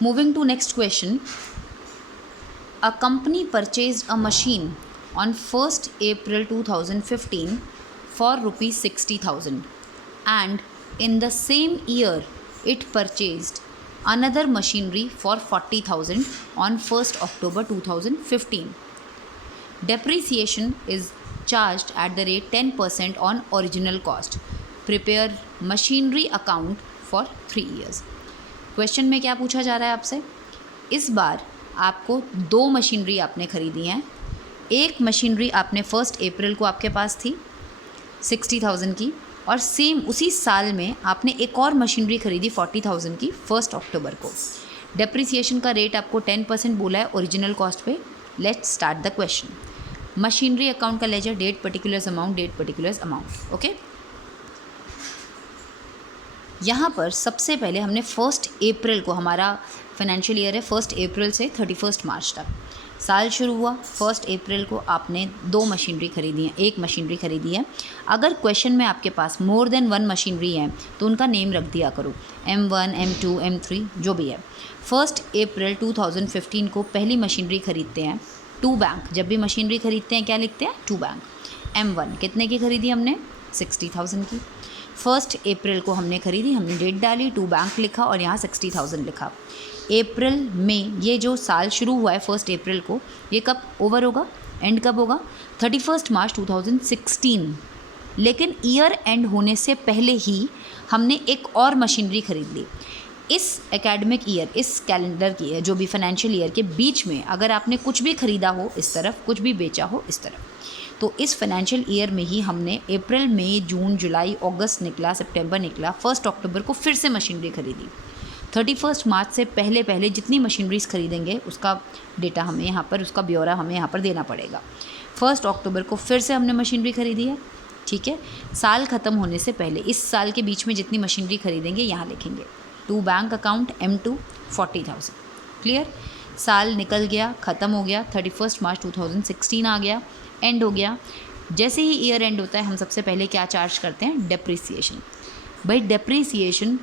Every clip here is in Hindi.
Moving to next question. A company purchased a machine on 1st April 2015 for rupees 60,000, and in the same year it purchased another machinery for 40,000 on 1st October 2015. Depreciation is charged at the rate 10% on original cost. Prepare machinery account for 3 years. Question में क्या पूछा जा रहा है आपसे? इस बार आपको 2 मशीनरी आपने ख़रीदी हैं. एक मशीनरी आपने 1 अप्रैल को आपके पास थी 60,000 की, और सेम उसी साल में आपने एक और मशीनरी ख़रीदी 40,000 की 1 अक्टूबर को. डेप्रिसिएशन का रेट आपको 10% बोला है ओरिजिनल कॉस्ट पे. Let's start the question. Machinery account का ledger, date particulars amount, date particulars amount. Okay, यहाँ पर सबसे पहले हमने 1 अप्रैल को, हमारा फाइनेंशियल ईयर है 1 अप्रैल से 31 मार्च तक, साल शुरू हुआ 1 अप्रैल को आपने 2 मशीनरी खरीदी है, एक मशीनरी खरीदी है. अगर क्वेश्चन में आपके पास मोर देन 1 मशीनरी है तो उनका नेम रख दिया करो, M1, M2, M3 जो भी है. 1 अप्रैल 2015 को पहली मशीनरी खरीदते हैं 2 बैंक. जब भी मशीनरी खरीदते हैं क्या लिखते हैं? 2 बैंक. M1 कितने की खरीदी हमने? 60,000 की. 1 अप्रैल को हमने खरीदी, हमने डेट डाली, 2 बैंक लिखा और यहाँ 60,000 लिखा. अप्रैल में ये जो साल शुरू हुआ है 1 अप्रैल को, ये कब ओवर होगा, एंड कब होगा? 31 मार्च 2016. लेकिन ईयर एंड होने से पहले ही हमने एक और मशीनरी खरीद ली. इस एकेडमिक ईयर, इस कैलेंडर की जो भी फाइनेंशियल ईयर के बीच में अगर आपने कुछ भी ख़रीदा हो इस तरफ, कुछ भी बेचा हो इस तरफ, तो इस फाइनेंशियल ईयर में ही हमने अप्रैल, मई, जून, जुलाई, अगस्त निकला, सितंबर निकला, 1 अक्टूबर को फिर से मशीनरी खरीदी. 31 मार्च से पहले पहले जितनी मशीनरीज खरीदेंगे उसका डेटा हमें यहाँ पर, उसका ब्यौरा हमें यहाँ पर देना पड़ेगा. 1 अक्टूबर को फिर से हमने मशीनरी खरीदी है. ठीक है, साल ख़त्म होने से पहले, इस साल के बीच में जितनी मशीनरी खरीदेंगे यहाँ लिखेंगे. 2 बैंक अकाउंट, M2 40,000. क्लियर? साल निकल गया, ख़त्म हो गया, 31 मार्च 2016 आ गया, एंड हो गया. जैसे ही ईयर एंड होता है हम सबसे पहले क्या चार्ज करते हैं? डेप्रिसिएशन. भाई डेप्रिसिएशन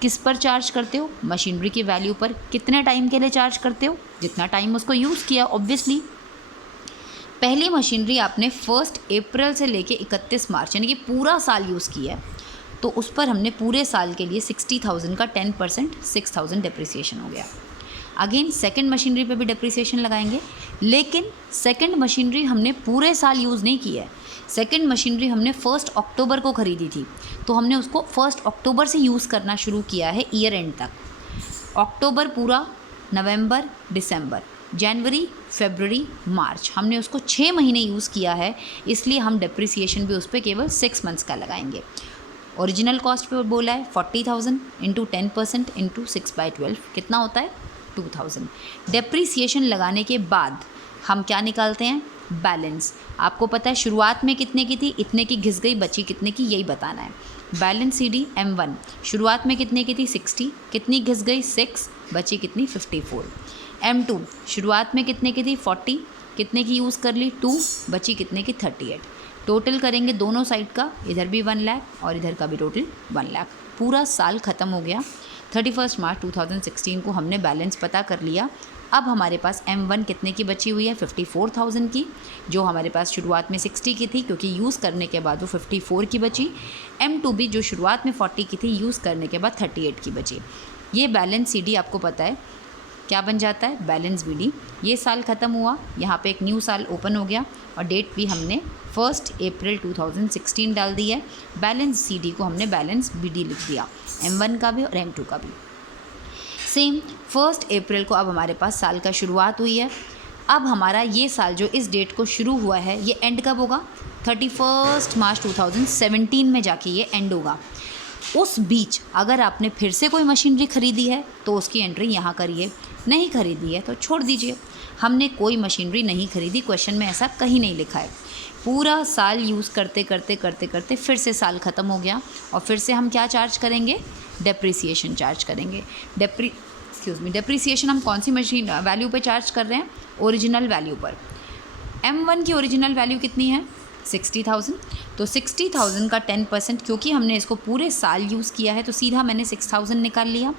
किस पर चार्ज करते हो? मशीनरी की वैल्यू पर. कितने टाइम के लिए चार्ज करते हो? जितना टाइम उसको यूज़ किया. ऑब्वियसली पहली मशीनरी आपने 1 अप्रैल से लेके 31 मार्च यानी कि पूरा साल यूज़ किया है, तो उस पर हमने पूरे साल के लिए 60,000 का 10% 6,000 डेप्रिसिएशन हो गया. अगेन सेकंड मशीनरी पे भी डेप्रिसिएशन लगाएंगे, लेकिन सेकंड मशीनरी हमने पूरे साल यूज़ नहीं की है. सेकंड मशीनरी हमने 1 अक्टूबर को ख़रीदी थी, तो हमने उसको 1 अक्टूबर से यूज़ करना शुरू किया है ईयर एंड तक. अक्टूबर पूरा, नवंबर, दिसंबर, जनवरी, फरवरी, मार्च, हमने उसको 6 महीने यूज़ किया है, इसलिए हम डेप्रिसिएशन भी उस पर केवल 6 मंथ्स का लगाएंगे. ओरिजिनल कॉस्ट पे बोला है 40,000 इंटू 10% इंटू 6/12 कितना होता है? 2,000. डेप्रिसिएशन लगाने के बाद हम क्या निकालते हैं? बैलेंस. आपको पता है शुरुआत में कितने की थी, इतने की घिस गई, बची कितने की, यही बताना है. बैलेंस CD M1 शुरुआत में कितने की थी? 60. कितनी घिस गई? 6. बची कितनी? 54. M2 शुरुआत में कितने की थी? 40. कितने की यूज़ कर ली? 2. बची कितने की? 38. टोटल करेंगे दोनों साइड का, इधर भी 1 लाख और इधर का भी टोटल 1 लाख. पूरा साल ख़त्म हो गया. 31 मार्च 2016 को हमने बैलेंस पता कर लिया. अब हमारे पास M1 कितने की बची हुई है? 54,000 की, जो हमारे पास शुरुआत में 60 की थी, क्योंकि यूज़ करने के बाद वो 54 की बची. M2 भी जो शुरुआत में 40 की थी, यूज़ करने के बाद 38 की बची. ये बैलेंस CD आपको पता है क्या बन जाता है? Balance BD. ये साल ख़त्म हुआ, यहाँ पे एक न्यू साल ओपन हो गया और डेट भी हमने 1 अप्रैल 2016 डाल दी है. बैलेंस CD को हमने बैलेंस BD लिख दिया, M1 का भी और M2 का भी. सेम 1 अप्रैल को अब हमारे पास साल का शुरुआत हुई है. अब हमारा ये साल जो इस डेट को शुरू हुआ है, ये एंड कब होगा? 31 मार्च 2017 में जाके ये एंड होगा. उस बीच अगर आपने फिर से कोई मशीनरी ख़रीदी है तो उसकी एंट्री यहाँ करिए, नहीं खरीदी है तो छोड़ दीजिए. हमने कोई मशीनरी नहीं खरीदी, क्वेश्चन में ऐसा कहीं नहीं लिखा है. पूरा साल यूज़ करते करते करते करते फिर से साल ख़त्म हो गया और फिर से हम क्या चार्ज करेंगे? डेप्रिसिएशन चार्ज करेंगे. डेप्रिसिएशन हम कौन सी मशीन वैल्यू पे चार्ज कर रहे हैं? ओरिजिनल वैल्यू पर. M1 की ओरिजिनल वैल्यू कितनी है? 60,000. तो 60,000 का 10%, क्योंकि हमने इसको पूरे साल यूज़ किया है तो सीधा मैंने 6,000 निकाल लिया.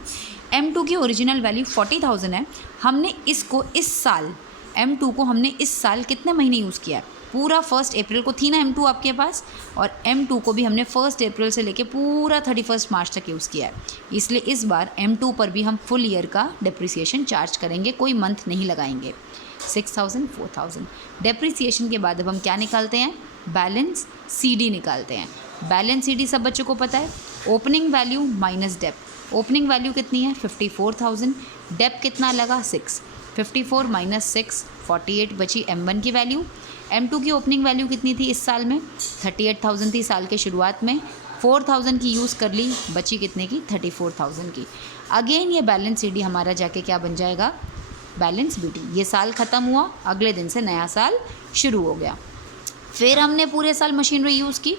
M2 की ओरिजिनल वैल्यू 40,000 है। हमने इसको इस साल M2 को हमने इस साल कितने महीने यूज़ किया है? पूरा 1 अप्रैल को थी ना M2 आपके पास, और M2 को भी हमने 1 अप्रैल से लेके पूरा 31 मार्च तक यूज़ किया है। इसलिए इस बार M2 पर भी हम फुल ईयर का डिप्रिसिएशन चार्ज करेंगे, कोई मंथ नहीं लगाएंगे। 6,000, 4,000। डिप्रिसिएशन के बाद अब हम क्या निकालते हैं? बैलेंस CD निकालते हैं। बैलेंस CD सब बच्चों को पता है, opening value minus dep. Opening value कितनी है? 54,000। डेप कितना लगा? 6। 54 माइनस 6 48 बची M1 की वैल्यू। M2 की ओपनिंग वैल्यू कितनी थी इस साल में? 38,000 थी साल के शुरुआत में। 4,000 की यूज़ कर ली, बची कितने की? 34,000 की। अगेन ये बैलेंस CD हमारा जाके क्या बन जाएगा? Balance BD। ये साल ख़त्म हुआ, अगले दिन से नया साल शुरू हो गया। फिर हमने पूरे साल मशीनरी यूज़ की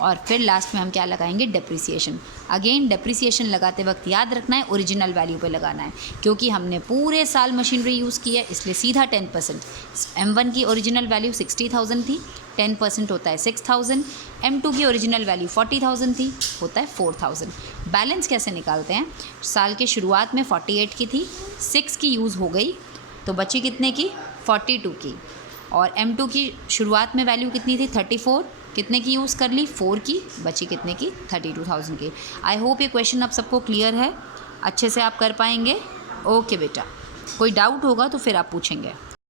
और फिर लास्ट में हम क्या लगाएंगे? डिप्रिसिएशन। अगेन डिप्रिसिएशन लगाते वक्त याद रखना है ओरिजिनल वैल्यू पे लगाना है, क्योंकि हमने पूरे साल मशीनरी यूज़ की है, इसलिए सीधा 10%। M1 की ओरिजिनल वैल्यू 60,000 थी, 10% होता है 6,000। M2 की ओरिजिनल वैल्यू 40,000 थी, होता है 4,000। बैलेंस कैसे निकालते हैं? साल के शुरुआत में 48 की थी, 6 की यूज़ हो गई तो बची कितने की? 42 की। और M2 की शुरुआत में वैल्यू कितनी थी? 34, कितने की यूज़ कर ली? 4 की, बची कितने की? 32,000 की। आई होप ये क्वेश्चन आप सबको क्लियर है, अच्छे से आप कर पाएंगे। ओके बेटा, कोई डाउट होगा तो फिर आप पूछेंगे।